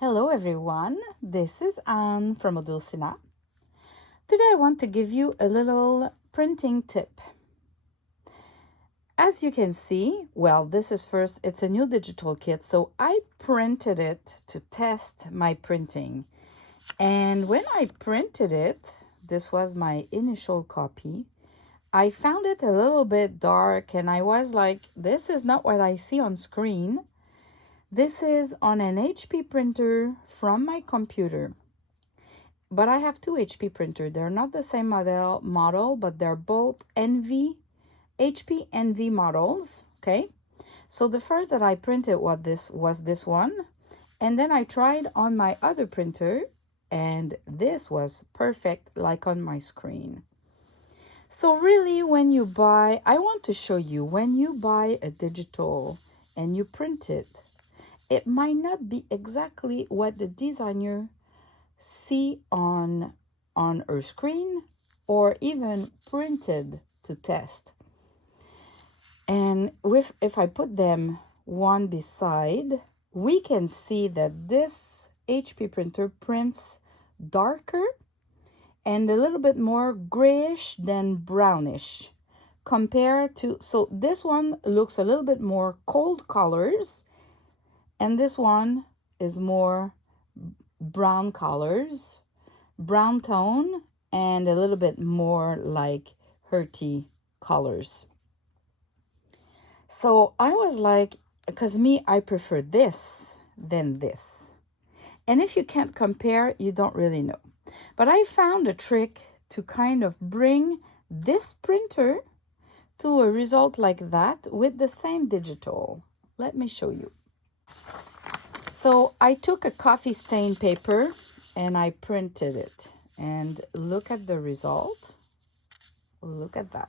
Hello everyone, this is Anne from Odulcina. Today I want to give you a little printing tip. As you can see, this is first, it's a new digital kit, so I printed it to test my printing. And when I printed it, this was my initial copy, I found it a little bit dark and I was like, this is not what I see on screen. This is on an HP printer from my computer. But I have two HP printers. They're not the same model, but they're both HP NV models, okay? So the first that I printed was this one. And then I tried on my other printer, and this was perfect, like on my screen. So really, when you buy, I want to show you, when you buy a digital and you print it, it might not be exactly what the designer see on her screen or even printed to test. And if I put them one beside, we can see that this HP printer prints darker and a little bit more grayish than brownish compared to, so this one looks a little bit more cold colors. And this one is more brown colors, brown tone, and a little bit more like earthy colors. So I was like, because I prefer this than this. And if you can't compare, you don't really know. But I found a trick to kind of bring this printer to a result like that with the same digital. Let me show you. So I took a coffee stain paper and I printed it, and look at the result. Look at that.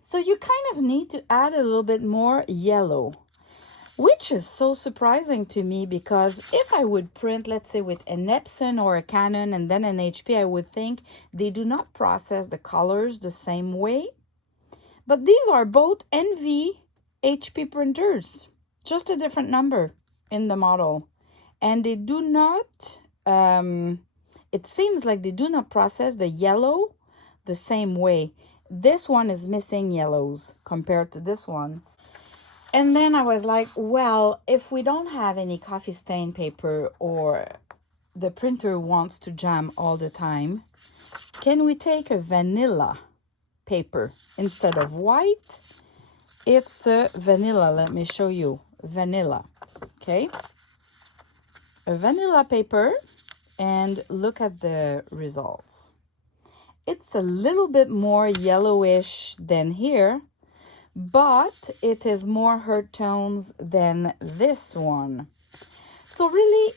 So you kind of need to add a little bit more yellow, which is so surprising to me, because if I would print, let's say with an Epson or a Canon and then an HP, I would think they do not process the colors the same way. But these are both NV HP printers, just a different number in the model, and they do not it seems like they do not process the yellow the same way. This one is missing yellows compared to this one. And then I was like, well, if we don't have any coffee stain paper or the printer wants to jam all the time, can we take a vanilla paper instead of white? It's a vanilla. Let me show you. Vanilla. Okay, a vanilla paper, and look at the results. It's a little bit more yellowish than here, but it is more earth tones than this one. So really,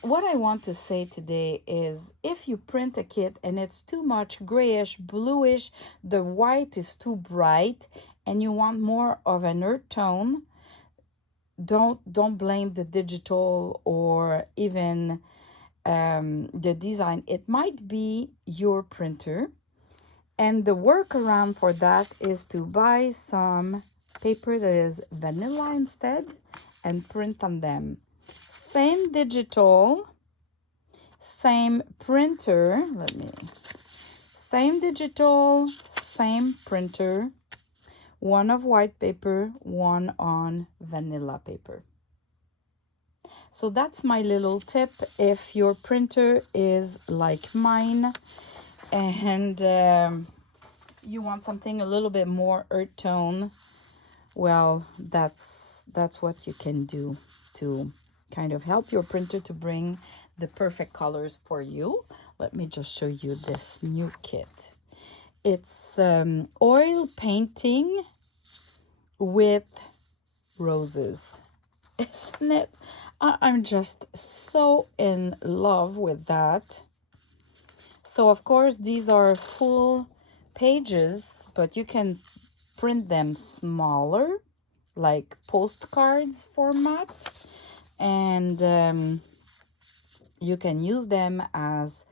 what I want to say today is, if you print a kit and it's too much grayish, bluish, the white is too bright, and you want more of an earth tone, don't blame the digital or even the design. It might be your printer, and the workaround for that is to buy some paper that is vanilla instead and print on them. Same digital, same printer. Same digital, same printer. One of white paper, one on vanilla paper. So that's my little tip. If your printer is like mine and you want something a little bit more earth tone, well, that's what you can do to kind of help your printer to bring the perfect colors for you. Let me just show you this new kit. It's oil painting with roses. Isn't it? I'm just so in love with that. So of course these are full pages, but you can print them smaller, like postcards format, and you can use them as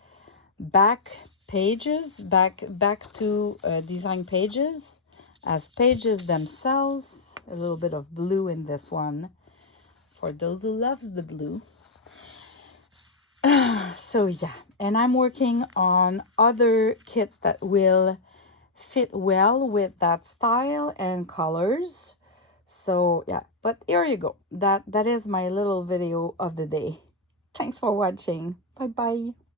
back pages, back to design pages, as pages themselves. A little bit of blue in this one for those who loves the blue. So yeah, and I'm working on other kits that will fit well with that style and colors. So yeah, but here you go. That is my little video of the day. Thanks for watching. Bye bye.